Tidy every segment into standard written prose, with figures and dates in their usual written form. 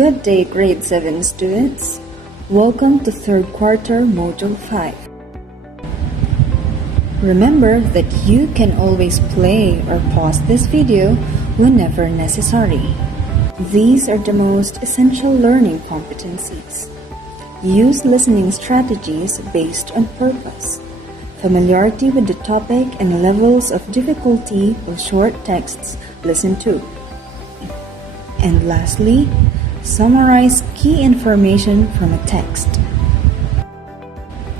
Good day, grade 7 students. Welcome to third quarter Module 5. Remember that you can always play or pause this video whenever necessary. These are the most essential learning competencies. Use listening strategies based on purpose, familiarity with the topic, and levels of difficulty with short texts listened to. And lastly, summarize key information from a text.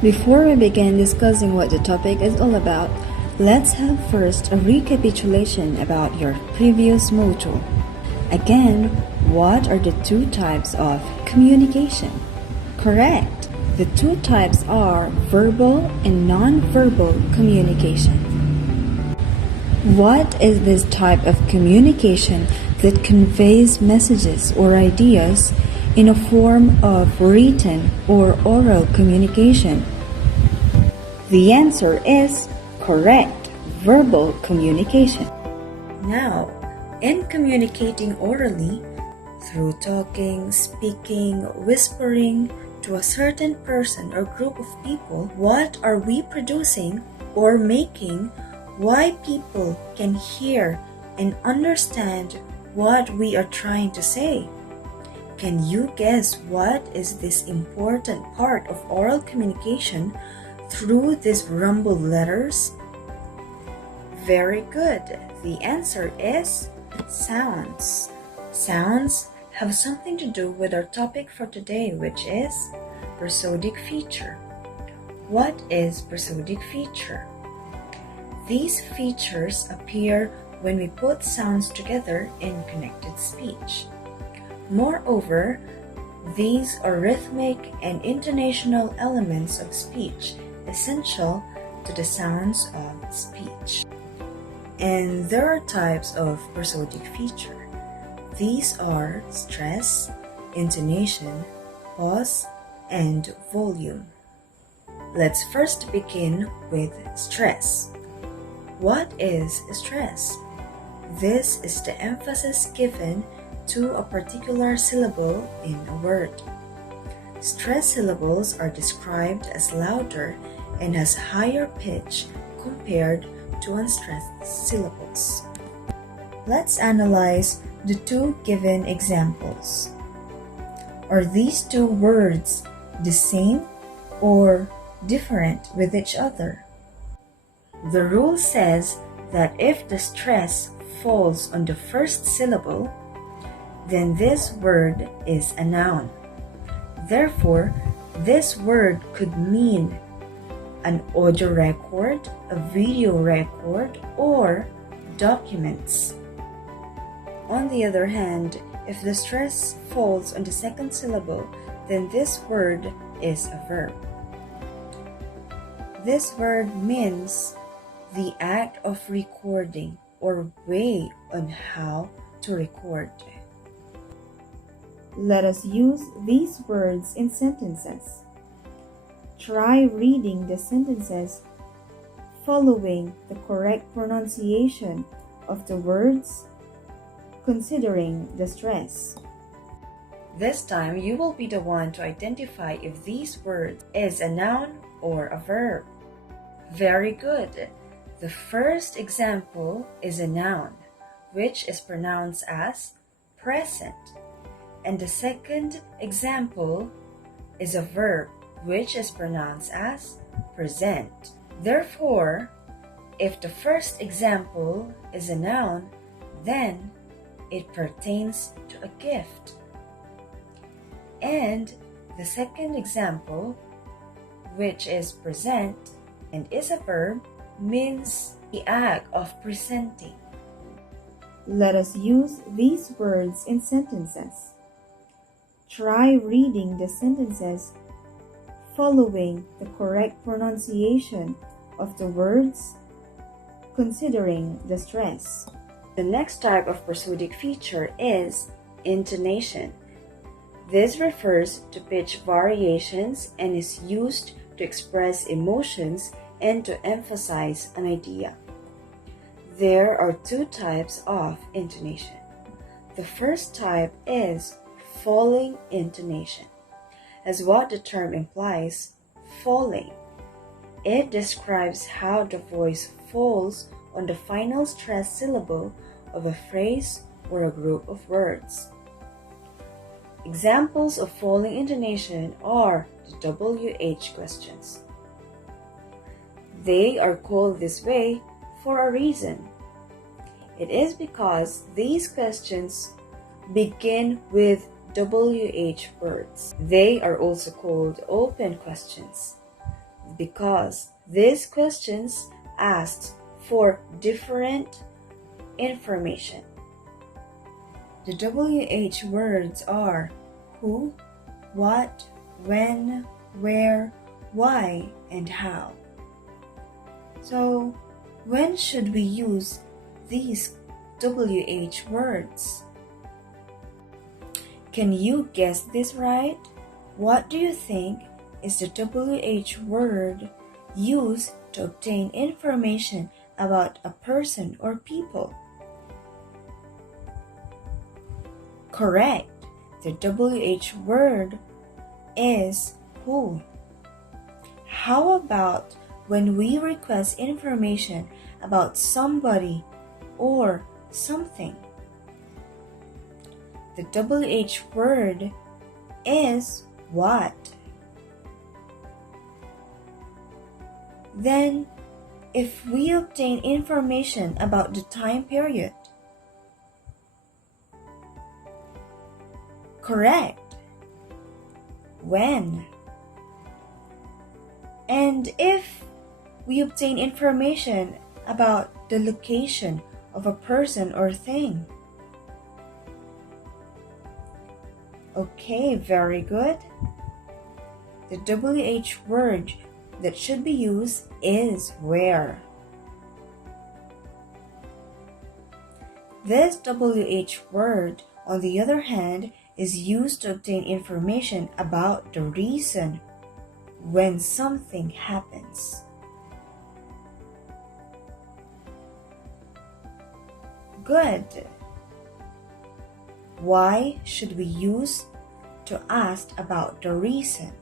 Before we begin discussing what the topic is all about, let's have first a recapitulation about your previous module. Again, what are the two types of communication? Correct! The two types are verbal and non-verbal communication. What is this type of communication that conveys messages or ideas in a form of written or oral communication? The answer is correct, verbal communication. Now, in communicating orally, through talking, speaking, whispering to a certain person or group of people, what are we producing or making why people can hear and understand what we are trying to say? Can you guess what is this important part of oral communication through these rumbled letters? Very good. The answer is sounds. Sounds have something to do with our topic for today, which is prosodic feature. What is prosodic feature? These features appear when we put sounds together in connected speech. Moreover, these are rhythmic and intonational elements of speech essential to the sounds of speech. And there are types of prosodic feature. These are stress, intonation, pause, and volume. Let's first begin with stress. What is stress? This is the emphasis given to a particular syllable in a word. Stress syllables are described as louder and has higher pitch compared to unstressed syllables. Let's analyze the two given examples. Are these two words the same or different with each other? The rule says that if the stress falls on the first syllable, then this word is a noun. Therefore, this word could mean an audio record, a video record, or documents. On the other hand, if the stress falls on the second syllable, then this word is a verb. This word means the act of recording or way on how to record. Let us use these words in sentences. Try reading the sentences following the correct pronunciation of the words, considering the stress. This time, you will be the one to identify if these words is a noun or a verb. Very good. The first example is a noun, which is pronounced as present. And the second example is a verb, which is pronounced as present. Therefore, if the first example is a noun, then it pertains to a gift. And the second example, which is present and is a verb, means the act of presenting. Let us use these words in sentences. Try reading the sentences following the correct pronunciation of the words, considering the stress. The next type of prosodic feature is intonation. This refers to pitch variations and is used to express emotions and to emphasize an idea. There are two types of intonation. The first type is falling intonation. As what the term implies, falling. It describes how the voice falls on the final stressed syllable of a phrase or a group of words. Examples of falling intonation are the WH questions. They are called this way for a reason. It is because these questions begin with WH words. They are also called open questions because these questions ask for different information. The WH words are who, what, when, where, why, and how. So, when should we use these WH words? Can you guess this right? What do you think is the WH word used to obtain information about a person or people? Correct. The WH word is who. How about when we request information about somebody or something? The WH word is what. Then, if we obtain information about the time period, correct. When? And if we obtain information about the location of a person or thing? Okay, very good. The WH word that should be used is where. This WH word, on the other hand, is used to obtain information about the reason when something happens. Good. Why should we use to ask about the reason?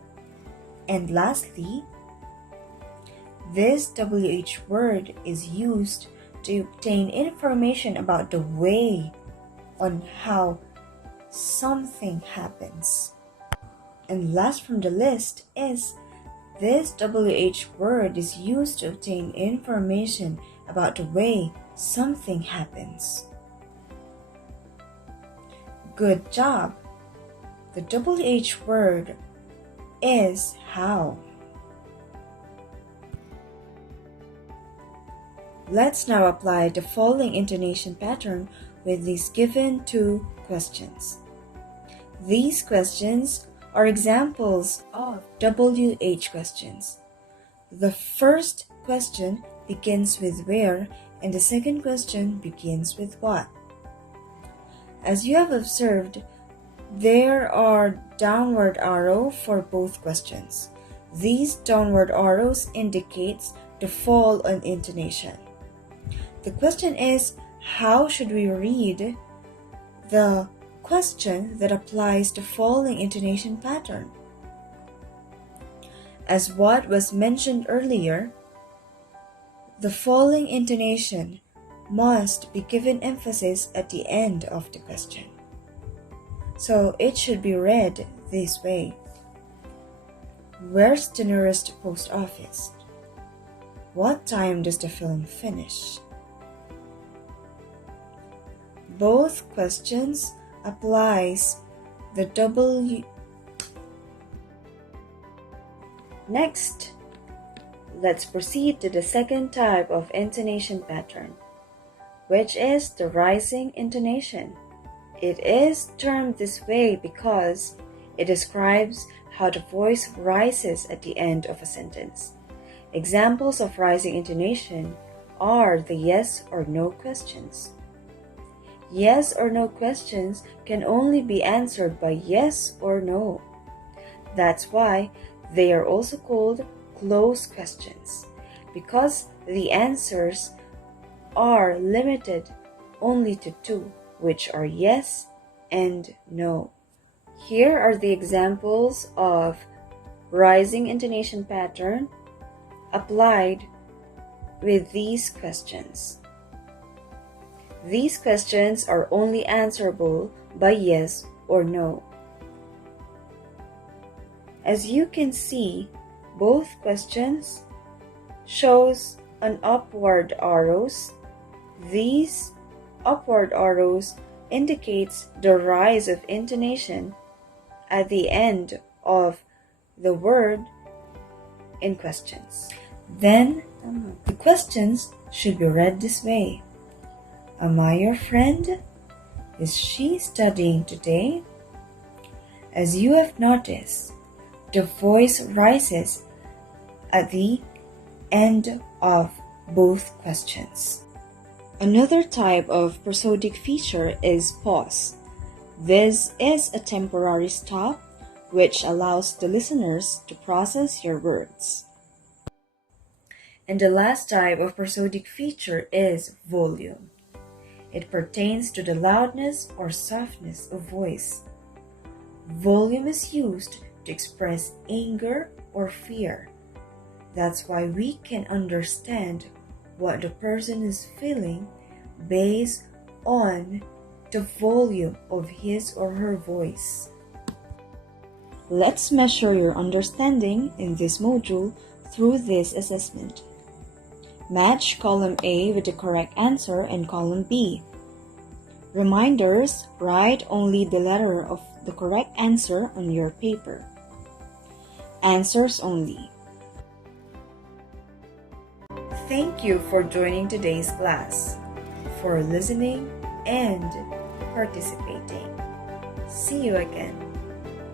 And lastly, this WH word is used to obtain information about the way on how something happens. And last from the list is this WH word is used to obtain information about the way something happens. Good job. The WH word is how. Let's now apply the following intonation pattern with these given two questions. These questions are examples of WH questions. The first question begins with where and the second question begins with what. As you have observed, there are downward arrows for both questions. These downward arrows indicates the fall on intonation. The question is, how should we read the question that applies the following intonation pattern? As what was mentioned earlier, the following intonation must be given emphasis at the end of the question. So it should be read this way. Where's the nearest post office? What time does the film finish? Both questions applies the W. Next, let's proceed to the second type of intonation pattern, which is the rising intonation. It is termed this way because it describes how the voice rises at the end of a sentence. Examples of rising intonation are the yes or no questions. Yes or no questions can only be answered by yes or no. That's why they are also called closed questions, because the answers are limited only to two, which are yes and no. Here are the examples of rising intonation pattern applied with these questions. These questions are only answerable by yes or no. As you can see, both questions shows an upward arrows. These upward arrows indicates the rise of intonation at the end of the word in questions. Then, the questions should be read this way. Am I your friend? Is she studying today? As you have noticed, the voice rises at the end of both questions. Another type of prosodic feature is pause. This is a temporary stop which allows the listeners to process your words. And the last type of prosodic feature is volume. It pertains to the loudness or softness of voice. Volume is used to express anger or fear. That's why we can understand what the person is feeling based on the volume of his or her voice. Let's measure your understanding in this module through this assessment. Match column A with the correct answer and column B. Reminders: write only the letter of the correct answer on your paper. Answers only. Thank you for joining today's class, for listening and participating. See you again.